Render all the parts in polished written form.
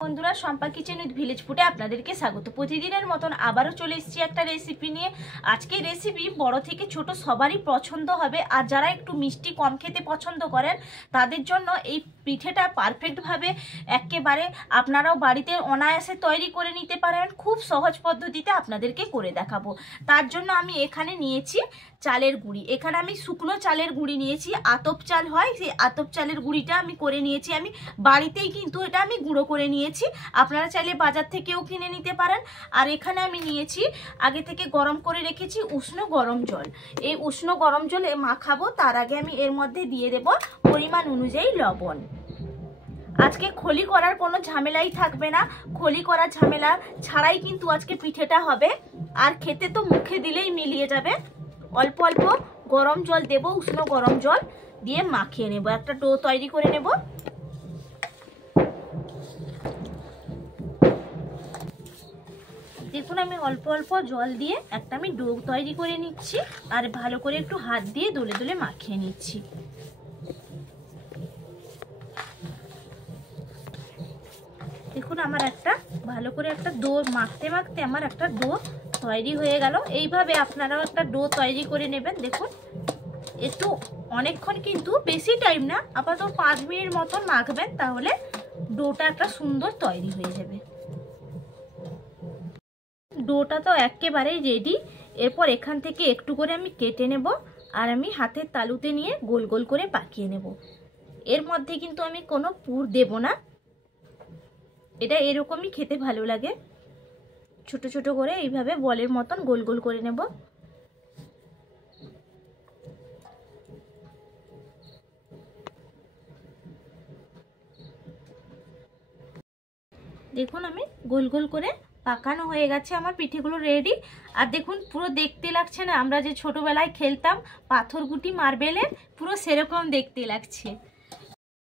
বন্ধুরা, Shampa kitchen with village ফুডে আপনাদেরকে স্বাগত। প্রতিদিনের মতন আবারও চলে এসেছি একটা রেসিপি নিয়ে। আজকের রেসিপি বড় থেকে ছোট সবারই পছন্দ হবে, আর যারা একটু মিষ্টি কম খেতে পছন্দ করেন তাদের জন্য এই পিঠেটা পারফেক্টভাবে একেবারে আপনারাও বাড়িতে অনায়াসে তৈরি করে নিতে পারেন। খুব সহজ পদ্ধতিতে আপনাদেরকে করে দেখাবো। তার জন্য আমি এখানে নিয়েছি চালের গুঁড়ি। এখানে আমি শুকনো চালের গুঁড়ি নিয়েছি, আতপ চাল হয়, সেই আতপ চালের গুঁড়িটা আমি করে নিয়েছি। আমি বাড়িতেই কিন্তু এটা আমি গুঁড়ো করে নিয়েছি, আপনারা চাইলে বাজার থেকেও কিনে নিতে পারেন। আর এখানে আমি নিয়েছি আগে থেকে গরম করে রেখেছি উষ্ণ গরম জল। এই উষ্ণ গরম জলে মাখাবো, তার আগে আমি এর মধ্যে দিয়ে দেব পরিমাণ অনুযায়ী লবণ। আজকে খলি করার কোনো ঝামেলাই থাকবে না, খলি করা ঝামেলা ছাড়াই কিন্তু আজকে পিঠেটা হবে। আর খেতে তো মুখে দিলেই মিলিয়ে যাবে। অল্প অল্প গরম জল দেব, উষ্ণ গরম জল দিয়ে মাখিয়ে নেব, একটা ডো তৈরি করে নেব। দেখুন আমি অল্প অল্প জল দিয়ে একটা আমি ডো তৈরি করে নিচ্ছি, আর ভালো করে একটু হাত দিয়ে দলে দলে মাখিয়ে নিচ্ছি। দেখুন আমার একটা ভালো করে একটা ডো মাখতে মাখতে আমার একটা ডো তৈরি হয়ে গেল। এইভাবে আপনারাও একটা ডো তৈরি করে নেবেন। দেখুন একটু অনেকক্ষণ, কিন্তু বেশি টাইম না, আপাতত 5 মিনিট মতন মাখবেন, তাহলে ডোটা একটা সুন্দর তৈরি হয়ে যাবে। ডোটা তো একেবারেই রেডি। এরপর এখান থেকে একটু করে আমি কেটে নেব, আর আমি হাতের তালুতে নিয়ে গোল গোল করে পাকিয়ে নেব। এর মধ্যে কিন্তু আমি কোনো পুর দেব না, এটা এরকমই খেতে ভালো লাগে। ছোট ছোট করে এইভাবে বলের মতন গোল গোল করে নেব। দেখুন আমি গোল গোল করে পাকানো হয়ে গেছে, আমার পিঠেগুলো রেডি। আর দেখুন পুরো দেখতে লাগছে না আমরা যে ছোটবেলায় খেলতাম পাথরগুটি মার্বেলের, পুরো সেরকম দেখতে লাগছে।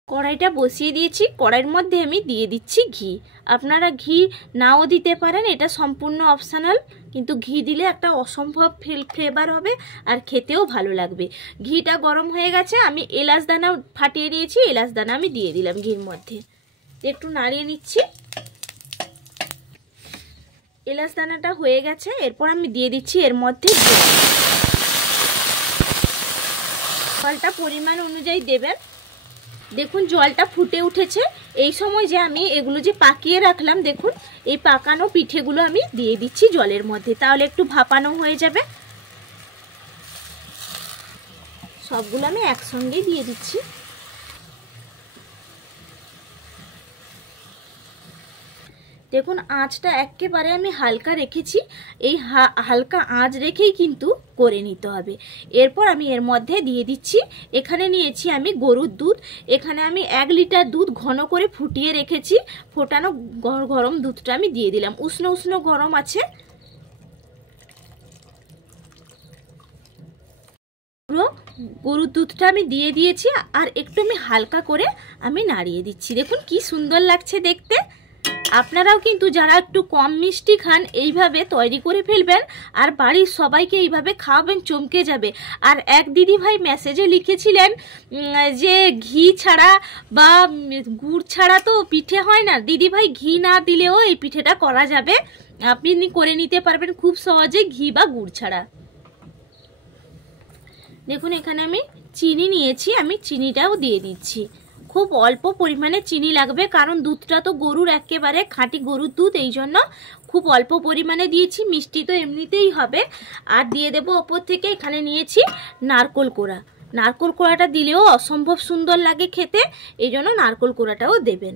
কড়াইটা বসিয়ে দিয়েছি, কড়াইয়ের মধ্যে আমি দিয়ে দিচ্ছি ঘি। আপনারা ঘি নাও দিতে পারেন, এটা সম্পূর্ণ অপশনাল, কিন্তু ঘি দিলে একটা অসম্ভব ফ্লেভার হবে আর খেতেও ভালো লাগবে। ঘিটা গরম হয়ে গেছে, আমি এলাচ দানা ফাটিয়ে নিয়েছি, এলাচ দানা আমি দিয়ে দিলাম ঘির মধ্যে, একটু নাড়িয়ে নিচ্ছি। এলাচ দানাটা হয়ে গেছে, এরপর আমি দিয়ে দিচ্ছি এর মধ্যে জলটা পরিমাণ অনুযায়ী দেবেন। দেখুন জলটা ফুটে উঠেছে, এই সময় যে আমি এগুলো যে পাকিয়ে রাখলাম, দেখুন এই পাকানো পিঠেগুলো আমি দিয়ে দিচ্ছি জলের মধ্যে, তাহলে একটু ভাপানো হয়ে যাবে। সবগুলো আমি একসঙ্গে দিয়ে দিচ্ছি। দেখুন আঁচটা একেবারে আমি হালকা রেখেছি, এই হালকা আঁচ রেখেই কিন্তু করে নিতে হবে। এরপর আমি এর মধ্যে দিয়ে দিচ্ছি, এখানে নিয়েছি আমি গরুর দুধ। এখানে আমি 1 লিটার দুধ ঘন করে ফুটিয়ে রেখেছি, ফোটানো গরম দুধটা আমি দিয়ে দিলাম, উষ্ণ উষ্ণ গরম আছে। পুরো গরুর দুধটা আমি দিয়ে দিয়েছি, আর একটু আমি হালকা করে আমি নাড়িয়ে দিচ্ছি। দেখুন কি সুন্দর লাগছে দেখতে। আপনারাও কিন্তু যারা একটু কম মিষ্টি খান এইভাবে তৈরি করে ফেলবেন, আর বাড়ির সবাইকে এইভাবে খাওয়াবেন, চমকে যাবে। আর এক দিদি ভাই মেসেজে লিখেছিলেন যে ঘি ছাড়া বা গুড় ছাড়া তো পিঠে হয় না। দিদি ভাই ঘি না দিলেও এই পিঠেটা করা যাবে, আপনি করে নিতে পারবেন খুব সহজে ঘি বা গুড় ছাড়া। দেখুন এখানে আমি চিনি নিয়েছি, আমি চিনিটাও দিয়ে দিচ্ছি। খুব অল্প পরিমাণে চিনি লাগবে, কারণ দুধটা তো গরুর একেবারে খাঁটি গরুর দুধ, এই জন্য খুব অল্প পরিমাণে দিয়েছি। মিষ্টি তো এমনিতেই হবে। আর দিয়ে দেব ওপর থেকে, এখানে নিয়েছি নারকোল কোড়া। নারকোল কোড়াটা দিলেও অসম্ভব সুন্দর লাগে খেতে, এই জন্য নারকোল কোড়াটাও দেবেন।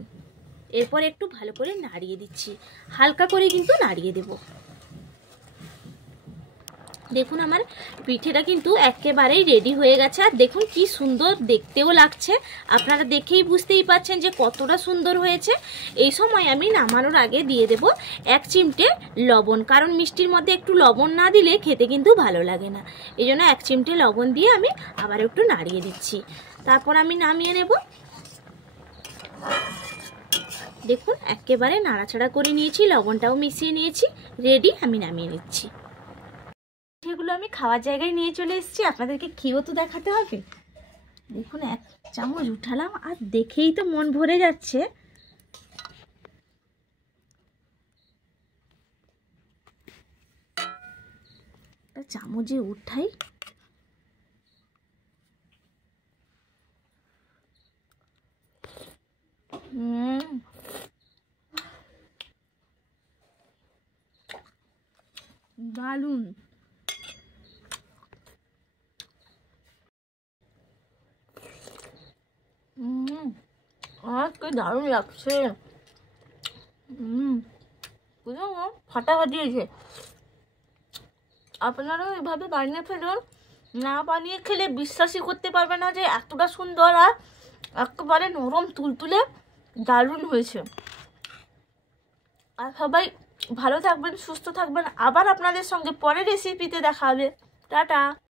এরপর একটু ভালো করে নাড়িয়ে দিচ্ছি, হালকা করে কিন্তু নাড়িয়ে দেব। দেখুন আমার পিঠেটা কিন্তু একেবারেই রেডি হয়ে গেছে, আর দেখুন কি সুন্দর দেখতেও লাগছে। আপনারা দেখেই বুঝতেই পাচ্ছেন যে কতটা সুন্দর হয়েছে। এই সময় আমি নামানোর আগে দিয়ে দেব 1 চিমটে লবণ, কারণ মিষ্টির মধ্যে একটু লবণ না দিলে খেতে কিন্তু ভালো লাগে না। এই জন্য 1 চিমটে লবণ দিয়ে আমি আবার একটু নাড়িয়ে দিচ্ছি, তারপর আমি নামিয়ে নেব। দেখুন একেবারে নাড়াচাড়া করে নিয়েছি, লবণটাও মিশিয়ে নিয়েছি, রেডি, আমি নামিয়ে নিচ্ছি। এগুলো আমি খাওয়ার জায়গায় নিয়ে চলে এসেছি, আপনাদেরকে খেয়েও তো দেখাতে হবে। দেখুন 1 চামচ উঠালাম, আর দেখেই তো মন ভরে যাচ্ছে। একটা চামচে উঠাই। দারুণ। আজকে দারুণ লাগছে। ফাটাফাটি হয়েছে। আপনারাও এভাবে বানিয়ে ফেলুন, না বানিয়ে খেলে বিশ্বাসই করতে পারবে না যে এতটা সুন্দর আর একেবারে নরম তুলতুলে দারুণ হয়েছে। আর সবাই ভালো থাকবেন, সুস্থ থাকবেন। আবার আপনাদের সঙ্গে পরের রেসিপিতে দেখা হবে। টাটা।